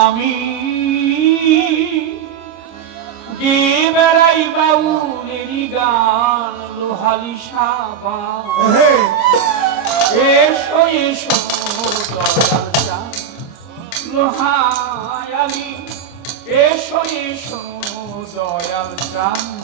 আমি গে বেড়াই বাউলেরই গান লোহালি সাবা এসো এসো দয়াল চাঁদ লোহায়ালি এসো এসো দয়াল চাঁদ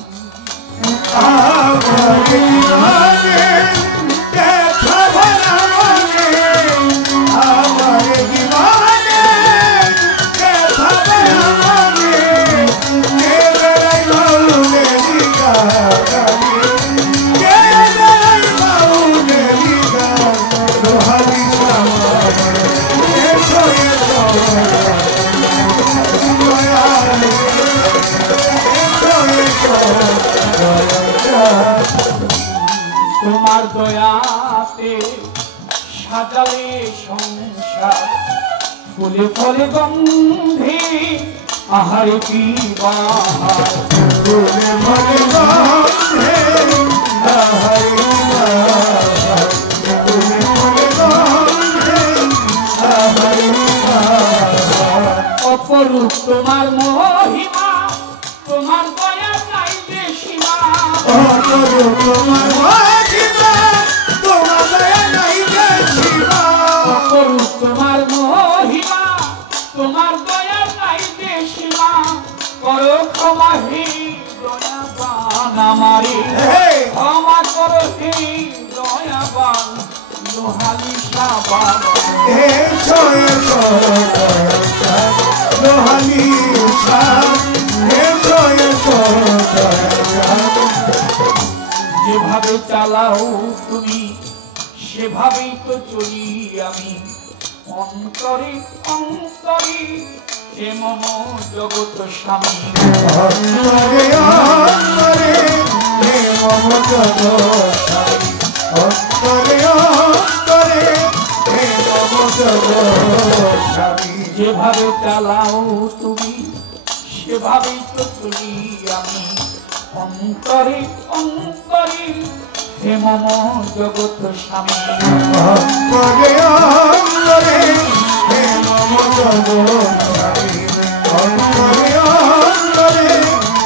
তোমার দয়াতে সাজালে সংসার ফুলে ফলে গন্ধে আহারে কি বাহার ফুলে ফলে গন্ধে আহারে বাহার ফুলে ফলে গন্ধে আহারে বাহার অপরূপ তোমার মহিমা তোমার দয়া নাই যে সীমা অপরূপ তোমার মহিমা তোমার দয়া নাই যে সীমা অপরূপ তোমার মহিমা তোমার দয়া নাই যে সীমা করো ক্ষমা হে দয়াবান আমারে ক্ষমা করো হে দয়াবান লোহালি সাবান এসো এসো লোহালি সাবান এসো এসো যেভাবে চালাও তুমি সেভাবেই তো চলি আমি অন্তরে অন্তরে হে মম জগৎ স্বামী অন্তরে অন্তরে হে মম জগৎ স্বামী অন্তরে অন্তরে হে মম জগৎ স্বামী যেভাবে চালাও তুমি সেভাবেই তো চলি আমি অন্তরে অন্তরে হে মম জগৎ স্বামী অন্তরে অন্তরে হে মম জগৎ স্বামী অন্তরে অন্তরে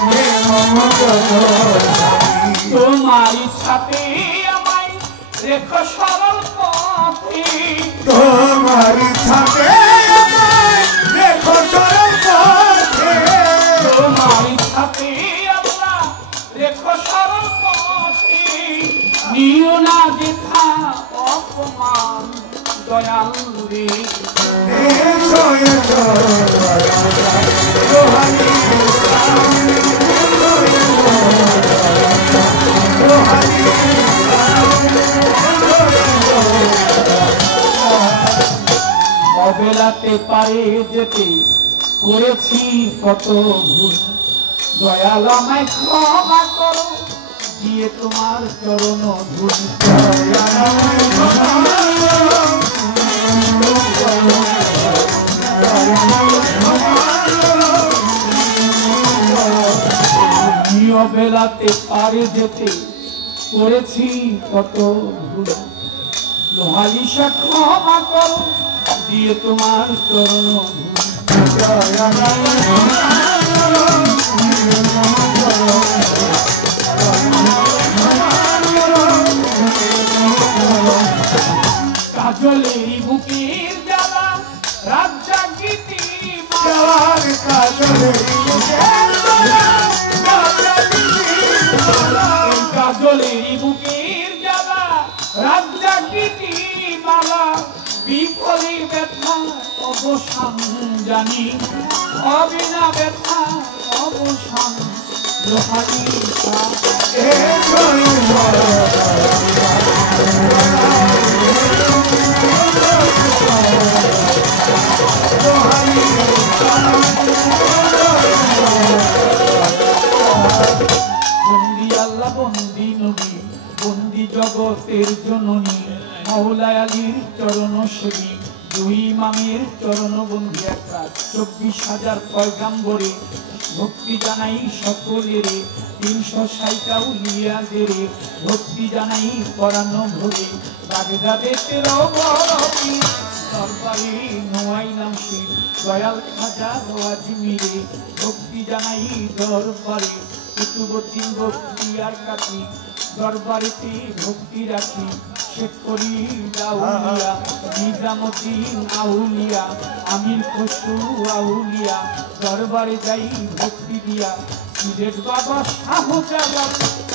হে মম জগৎ স্বামী তোমার ইচ্ছাতে আমায় রেখো সরল পথে তোমার ইচ্ছাতে আমায় রেখো সরল পথে তোমার ইচ্ছাতে রেখো সরল পথে নিও না দেখা অপমান দয়াল রে এসো এসো লোহালি অবেলাতে পারে যেতে করেছি কত ভুল দয়াল আমায় ক্ষমা করো দিয়ে তোমার চরণ ধুল দয়াল আমায় ক্ষমা করো বেলাতে পারে যেতে করেছি কত ভুল লোহালি সা ক্ষমা করো দিয়ে তোমার চরণ কাজলেরই বুকের জ্বালা রাত জাগিতি মালার কাজলেরই বুকের জ্বালা রাত জাগিতি মালা কাজলেরই বুকের জ্বালা রাত জাগিতি মালা বিফলে ব্যথা অবসান জানি হবে না ব্যথা অবসান লোহালি বন্দি আল্লাহ বন্দি নবী বন্দি জগতের জননী মাওলা আলীর চরণ সেবী দুই ইমামের চরণবন্ধী একটা 24,000 পয়গাম্বরে ভক্তি জানাই সকলের 360 আউলিয়াদের ভক্তি জানাই পরানো ভরে বাগদাদেতে রবি দরবারে নোয়াইলাম শির দয়াল খাজা আজমিরে ভক্তি জানাই দরবারে কুতুবুদ্দিন বখতিয়ার কাছে দরবারেতে ভক্তি রাখি শেখ ফরিদ আউলিয়া নিজামুদ্দিন আউলিয়া আমির খসরু আউলিয়া দরবারে যাই ভক্তি দিয়া সিলেট বাবা শাহজালাল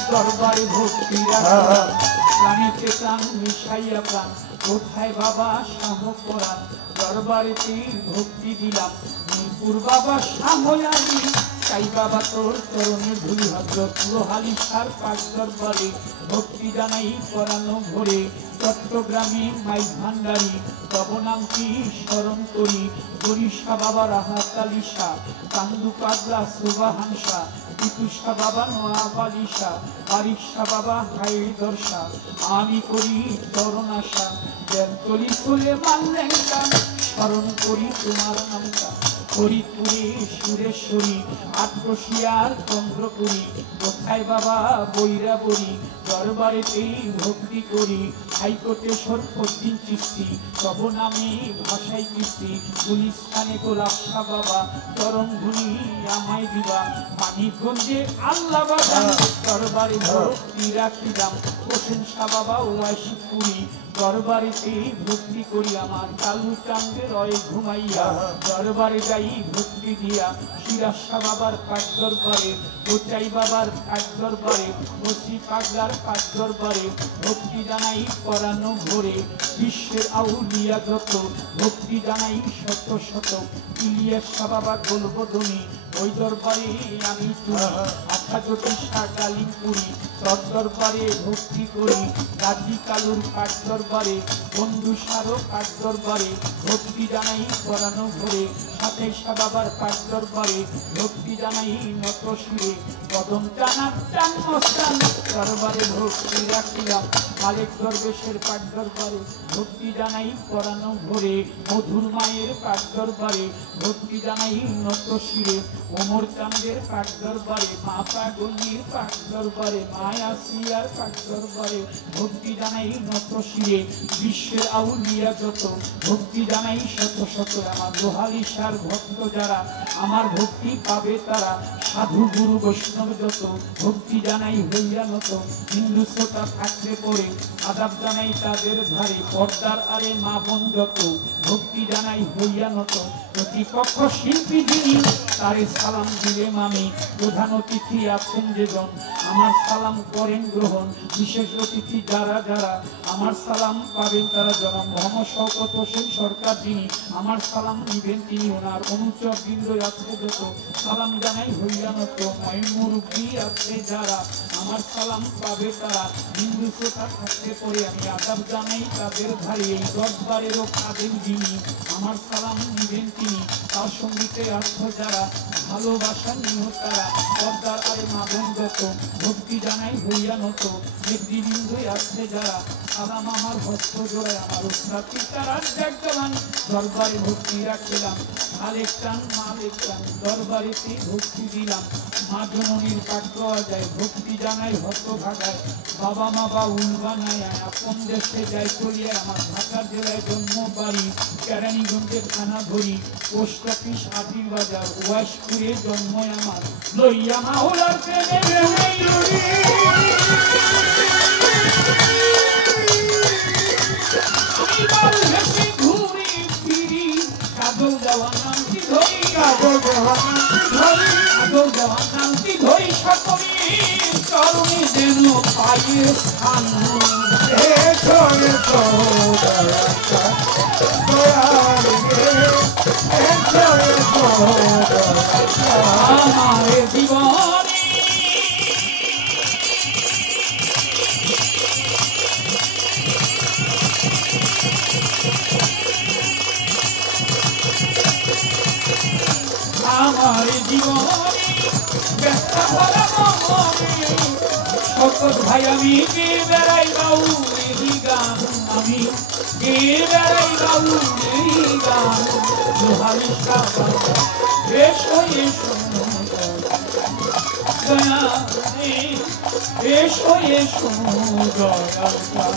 দরবারে ভক্তি রাখি প্রাণীতে প্রাণ মিশাইয়া প্রাণ কোথায় বাবা শাহ কোরআন দরবারেতে ভক্তি দিলাম মিরপুর বাবা শাহ আলী চাই বাবা তোর চরণে ধুলি হজরত পুরোহালি সার পাক দরবারে ভক্তি জানাই পরানো ভরে চট্টগ্রামে মাই ভান্ডারি তব নামটি স্মরণ করি গরিষা বাবা রাহাত আলী শাহ কান্দু পাগলা সুবাহান শাহ বিতুষা বাবা নোয়াব আলী শাহ বারিশা বাবা হায়দর শাহ আমি করি চরণ আশা বেলতলি সুলেমান লেঙ্গা স্মরণ করি তোমার নামটা ফরিদপুরে সুরেশ্বরী আটরশিয়ার চন্দ্রপুরী কোথায় বাবা বৈরা বরি দরবারেতেই ভক্তি করি হাইকোর্টে শরফুদ্দিন চিশতি তব নামে ভাষাই কিস্তি গুলিস্তানে গোলাপশা বাবা চরণ ধুনি আমায় দিবা মানিকগঞ্জে আল্লাহ বাবা দরবারে ভক্তি রাখিলাম হোসেন শাহ বাবা ওয়াইশপুরি দরবারেতে ভক্তি করি আমার কালু চাঁদে রয় ঘুমাইয়া দরবারে যাই ভক্তি দিয়া সিরাজ শাহ বাবার পাক দরবারে কোচাই বাবার পাক দরবারে ওসি পাগলার পাক দরবারে ভক্তি জানাই পরানো ভরে বিশ্বের আউলিয়া যত ভক্তি জানাই শত শত ইলিয়াস শাহ বাবা গোলবদনী ওই দরবারে আমি চুরি আশা জ্যোতিষা কালিমপুরি তোর দরবারে ভক্তি করি গাজী কালুর পাক দরবারে বন্ধু সারো পাক দরবারে ভক্তি জানাই পরানো ভরে সাথে শাহ বাবার পাক দরবারে ভক্তি জানাই নত সুরে কদম টানা টান মস্তান দরবারে ভক্তি রাখিলাম মালিক দরবেশের পাক দরবারে ভক্তি জানাই পরানো ভরে মধুর মায়ের পাক দরবারে ভক্তি জানাই নত শিরে ওমর চাঁদের পাক দরবারে মা পাগলির পাক দরবারে মায়া সিয়ার পাক দরবারে ভক্তি জানাই নত শিরে বিশ্বের আউলিয়া যত ভক্তি জানাই শত শত আমার দোহালি সার ভক্ত যারা আমার ভক্তি পাবে তারা সাধু গুরু বৈষ্ণব যত ভক্তি জানাই হইয়া নত হিন্দু শ্রোতা থাকলে পরে আদাব জানাই তাদের ধারে পর্দার আরে মা বোন যত ভক্তি জানাই হইয়া নত প্রতিপক্ষ শিল্পী যিনি তারে সালাম দিলে মামি প্রধান অতিথি আছেন যেজন আমার সালাম করেন গ্রহণ বিশেষ অতিথি যারা যারা আমার সালাম পাবেন তারা জনাব মোহাম্মদ শওকত হোসেন সরকার যিনি আমার সালাম নিবেন তিনি ওনার অনুচর বৃন্দ আছে যত সালাম জানাই হইয়া নত মুরব্বী আছে যারা আমার সালাম পাবে তারা হিন্দু শ্রোতা থাকতে পরে আমি আদাব জানাই তাদের ধারে এই দরবারেরও কাঁদেন যিনি আমার সালাম নিবেন তিনি তার সঙ্গীতে আছে যারা ভালোবাসা নিয়ে তারা পর্দার আরে মা বোন যত ভক্তি জানাই হইয়া নত নেতৃবৃন্দ আছে যারা সালাম আমার হস্ত জোড়ায় আমার উস্তাতি তারা দেখলাম দরবারে ভক্তি রাখিলাম মালিক টান দরবারেতে ভক্তি দিলাম মা জননীর পাঠ পাওয়া যায় ভক্তি জানাই হত ভাগায় বাবা মা বা উলবানায় আপন দেশে যাই চলিয়ে আমার ঢাকা জেলায় জন্ম বাড়ি কেরানীগঞ্জের থানা ধরি পোস্ট অফিস আদির বাজার ওয়াইশপুরে জন্ম আমার লইয়া মাওলার প্রেমে ঘুরি ফিরি কাজল দেওয়া নামটি ধরি কাজল দেওয়া নামটি ধরি সকলে চরণে যেন পায়ে স্থান আমার জীবনে আমার জীবনে ব্যস্ত ভরা মনে শকত ভাই আমি বেড়াই বাউ এই গান আমি কে বেড়াই বাউলের গান দুহারি সাবা এসো এসো দয়াল এসো এসো দয়াল